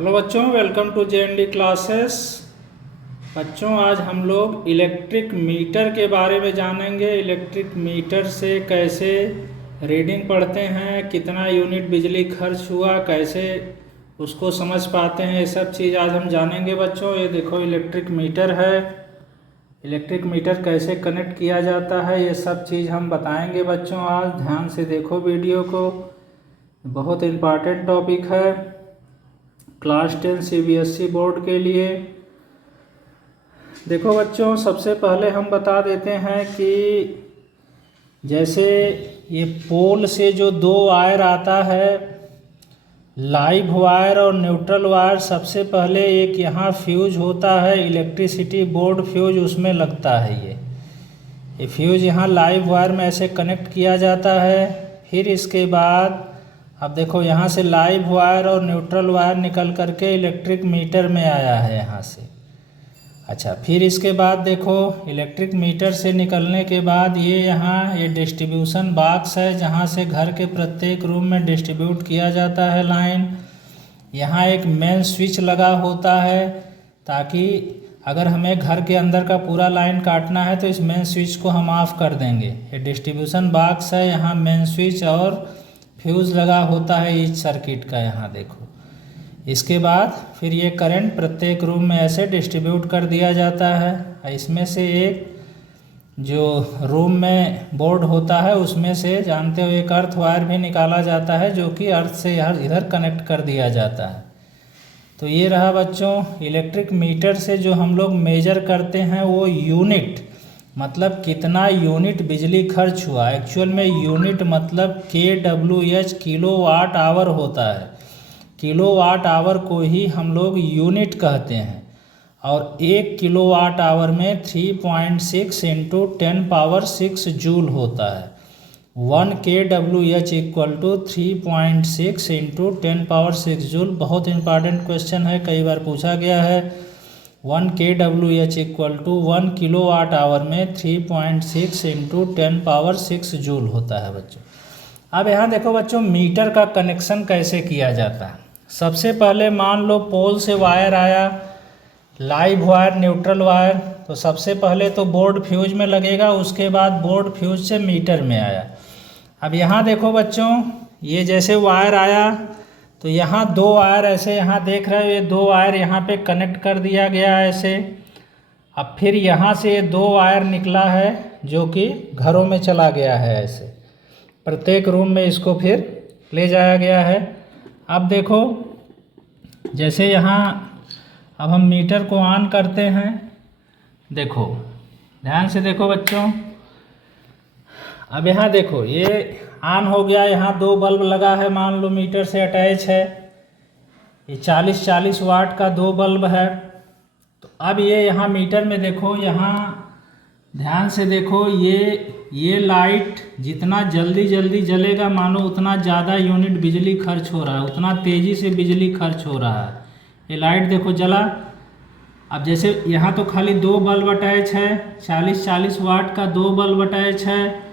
Hello बच्चों, welcome to JND classes. बच्चों, आज हम लोग इलेक्ट्रिक मीटर के बारे में जानेंगे। इलेक्ट्रिक मीटर से कैसे रीडिंग पढ़ते हैं, कितना यूनिट बिजली खर्च हुआ, कैसे उसको समझ पाते हैं, ये सब चीज़ आज हम जानेंगे बच्चों। ये देखो इलेक्ट्रिक मीटर है। इलेक्ट्रिक मीटर कैसे कनेक्ट किया जाता है, ये सब चीज़ हम बताएंगे बच्चों। आज ध्यान से देखो वीडियो को, बहुत इम्पॉर्टेंट टॉपिक है क्लास 10 CBSE बोर्ड के लिए। देखो बच्चों, सबसे पहले हम बता देते हैं कि जैसे ये पोल से जो दो वायर आता है, लाइव वायर और न्यूट्रल वायर, सबसे पहले एक यहाँ फ्यूज होता है, इलेक्ट्रिसिटी बोर्ड फ्यूज, उसमें लगता है ये फ्यूज यहाँ लाइव वायर में ऐसे कनेक्ट किया जाता है। फिर इसके बाद अब देखो यहाँ से लाइव वायर और न्यूट्रल वायर निकल करके इलेक्ट्रिक मीटर में आया है यहाँ से। अच्छा, फिर इसके बाद देखो इलेक्ट्रिक मीटर से निकलने के बाद ये डिस्ट्रीब्यूशन बॉक्स है, जहाँ से घर के प्रत्येक रूम में डिस्ट्रीब्यूट किया जाता है लाइन। यहाँ एक मेन स्विच लगा होता है, ताकि अगर हमें घर के अंदर का पूरा लाइन काटना है तो इस मेन स्विच को हम ऑफ कर देंगे। ये डिस्ट्रीब्यूशन बॉक्स है, यहाँ मेन स्विच और फ्यूज़ लगा होता है इस सर्किट का, यहाँ देखो। इसके बाद फिर ये करंट प्रत्येक रूम में ऐसे डिस्ट्रीब्यूट कर दिया जाता है। इसमें से एक जो रूम में बोर्ड होता है उसमें से जानते हो एक अर्थ वायर भी निकाला जाता है, जो कि अर्थ से इधर कनेक्ट कर दिया जाता है। तो ये रहा बच्चों, इलेक्ट्रिक मीटर से जो हम लोग मेजर करते हैं वो यूनिट, मतलब कितना यूनिट बिजली खर्च हुआ। एक्चुअल में यूनिट मतलब kWh किलो वाट आवर होता है। किलो वाट आवर को ही हम लोग यूनिट कहते हैं। और 1 किलो वाट आवर में 3.6 × 10⁻6 जूल होता है। 1 kWh इक्वल टू 3.6 × 10⁻6 जूल। बहुत इंपॉर्टेंट क्वेश्चन है, कई बार पूछा गया है। 1 kWh equal to 1 kilowatt hour में 3.6 × 10⁻6 जूल होता है बच्चों। अब यहाँ देखो बच्चों, मीटर का कनेक्शन कैसे किया जाता है। सबसे पहले मान लो पोल से वायर आया, लाइव वायर, न्यूट्रल वायर, तो सबसे पहले तो बोर्ड फ्यूज में लगेगा, उसके बाद बोर्ड फ्यूज से मीटर में आया। अब यहाँ देखो बच्चों, ये जैसे वायर आया तो यहाँ दो वायर ऐसे, यहाँ देख रहे हो ये दो वायर यहाँ पे कनेक्ट कर दिया गया है ऐसे। अब फिर यहाँ से ये दो वायर निकला है जो कि घरों में चला गया है ऐसे, प्रत्येक रूम में इसको फिर ले जाया गया है। अब देखो जैसे यहाँ अब हम मीटर को ऑन करते हैं, देखो ध्यान से देखो बच्चों। अब यहाँ देखो ये ऑन हो गया, यहाँ दो बल्ब लगा है, मान लो मीटर से अटैच है। ये 40 वाट का दो बल्ब है। तो अब ये यहाँ मीटर में देखो, यहाँ ध्यान से देखो, ये लाइट जितना जल्दी जलेगा मानो उतना ज़्यादा यूनिट बिजली खर्च हो रहा है, उतना तेज़ी से बिजली खर्च हो रहा है। ये लाइट देखो जला। अब जैसे यहाँ तो खाली दो बल्ब अटैच है, 40 वाट का दो बल्ब अटैच है।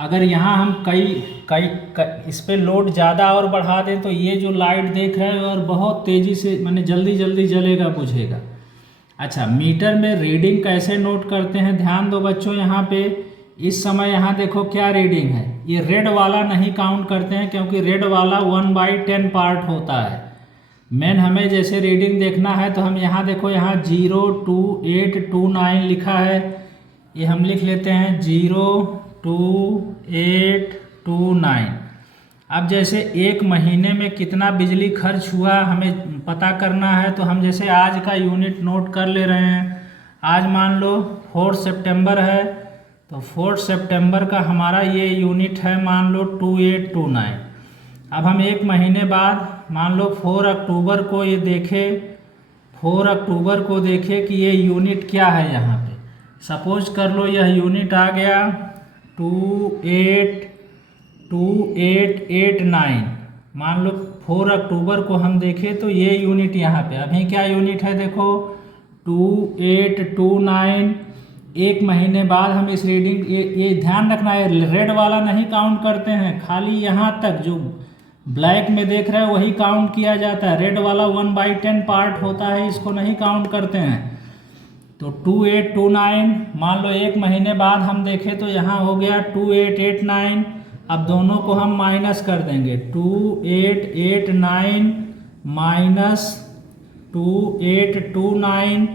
अगर यहाँ हम कई इस पर लोड ज़्यादा और बढ़ा दें तो ये जो लाइट देख रहे हैं और बहुत तेज़ी से माने जल्दी जलेगा, बुझेगा। अच्छा, मीटर में रीडिंग कैसे नोट करते हैं, ध्यान दो बच्चों। यहाँ पे इस समय यहाँ देखो क्या रीडिंग है। ये रेड वाला नहीं काउंट करते हैं, क्योंकि रेड वाला 1/10 पार्ट होता है। मेन हमें जैसे रीडिंग देखना है तो हम यहाँ देखो, यहाँ 02829 लिखा है, ये हम लिख लेते हैं 02829। अब जैसे एक महीने में कितना बिजली खर्च हुआ हमें पता करना है, तो हम जैसे आज का यूनिट नोट कर ले रहे हैं। आज मान लो 4 सितंबर है, तो 4 सितंबर का हमारा ये यूनिट है मान लो 2829। अब हम एक महीने बाद मान लो 4 अक्टूबर को ये देखें, 4 अक्टूबर को देखें कि ये यूनिट क्या है। यहाँ पे सपोज कर लो यह यूनिट आ गया 2829। मान लो 4 अक्टूबर को हम देखें तो ये यूनिट यहाँ पे अभी क्या यूनिट है देखो 2829। एक महीने बाद हम इस रीडिंग, ये ध्यान रखना है, रेड वाला नहीं काउंट करते हैं, खाली यहाँ तक जो ब्लैक में देख रहे हैं वही काउंट किया जाता है। रेड वाला 1/10 पार्ट होता है, इसको नहीं काउंट करते हैं। तो 2829, मान लो एक महीने बाद हम देखें तो यहाँ हो गया 2889। अब दोनों को हम माइनस कर देंगे, 2889 माइनस 2829,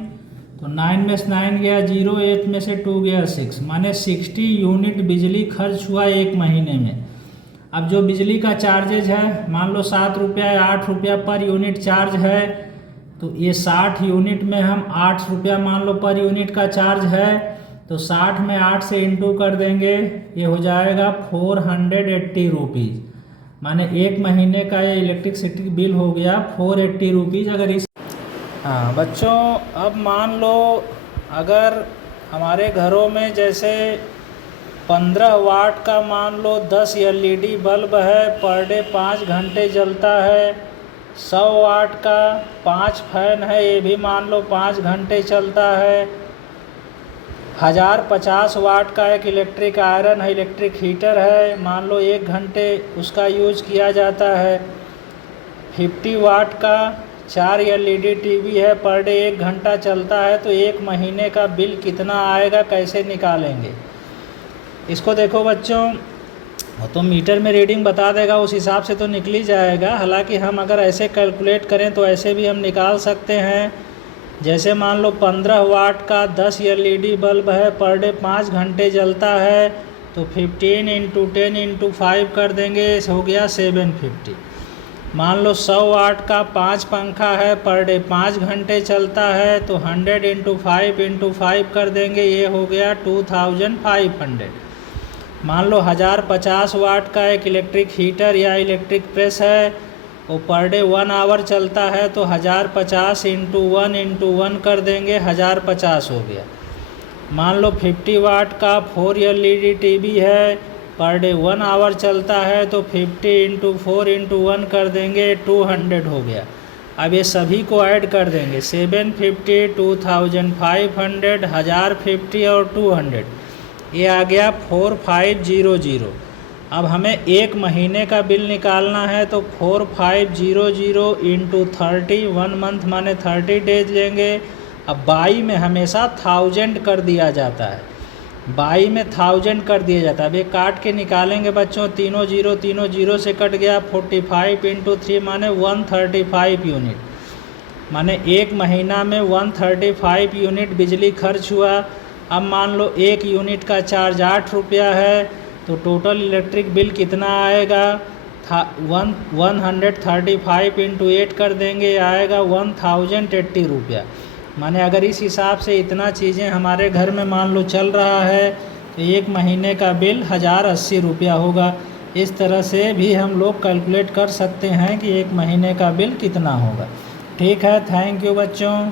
तो 9 में से 9 गया 0, 8 में से 2 गया 6, माने 60 यूनिट बिजली खर्च हुआ एक महीने में। अब जो बिजली का चार्जेज है, मान लो 7 रुपया या 8 रुपया पर यूनिट चार्ज है, तो ये 60 यूनिट में हम 8 रुपया मान लो पर यूनिट का चार्ज है, तो 60 में 8 से इंटू कर देंगे, ये हो जाएगा 480 रुपीज़। माने एक महीने का ये इलेक्ट्रिसिटी बिल हो गया 480 रुपीज़। अगर इस हाँ बच्चों, अब मान लो अगर हमारे घरों में जैसे 15 वाट का मान लो 10 एलईडी बल्ब है, पर डे 5 घंटे जलता है। 100 वाट का 5 फैन है, ये भी मान लो 5 घंटे चलता है। 1050 वाट का एक इलेक्ट्रिक आयरन है, इलेक्ट्रिक हीटर है, मान लो 1 घंटे उसका यूज किया जाता है। 50 वाट का 4 एलईडी टीवी है, पर डे 1 घंटा चलता है, तो एक महीने का बिल कितना आएगा, कैसे निकालेंगे इसको? देखो बच्चों, वो तो मीटर में रीडिंग बता देगा, उस हिसाब से तो निकल ही जाएगा। हालांकि हम अगर ऐसे कैलकुलेट करें तो ऐसे भी हम निकाल सकते हैं। जैसे मान लो 15 वाट का 10 एलईडी बल्ब है, पर डे 5 घंटे जलता है, तो 15 × 10 × 5 कर देंगे, हो गया 750। मान लो 100 वाट का 5 पंखा है, पर डे 5 घंटे चलता है, तो 100 × 5 × 5 कर देंगे, ये हो गया 2500। मान लो 1050 वाट का एक इलेक्ट्रिक हीटर या इलेक्ट्रिक प्रेस है, वो पर डे 1 आवर चलता है, तो 1050 × 1 × 1 कर देंगे, 1050 हो गया। मान लो 50 वाट का 4 एलईडी टीवी है, पर डे 1 आवर चलता है, तो 50 × 4 × 1 कर देंगे, 200 हो गया। अब ये सभी को ऐड कर देंगे, 750, 2500, 1050 और 200, ये आ गया 4500। अब हमें एक महीने का बिल निकालना है, तो 4500 × 30, 1 मंथ माने 30 डेज लेंगे। अब बाई में हमेशा 1000 कर दिया जाता है, बाई में 1000 कर दिया जाता है। अब ये काट के निकालेंगे बच्चों, तीनों जीरो से कट गया, 45 × 3 माने 135 यूनिट, माने एक महीना में 135 यूनिट बिजली खर्च हुआ। अब मान लो एक यूनिट का चार्ज 8 रुपया है, तो टोटल इलेक्ट्रिक बिल कितना आएगा? 135 × 8 कर देंगे, आएगा 1080 रुपया। माने अगर इस हिसाब से इतना चीज़ें हमारे घर में मान लो चल रहा है, तो एक महीने का बिल 1080 रुपया होगा। इस तरह से भी हम लोग कैलकुलेट कर सकते हैं कि एक महीने का बिल कितना होगा। ठीक है, थैंक यू बच्चों।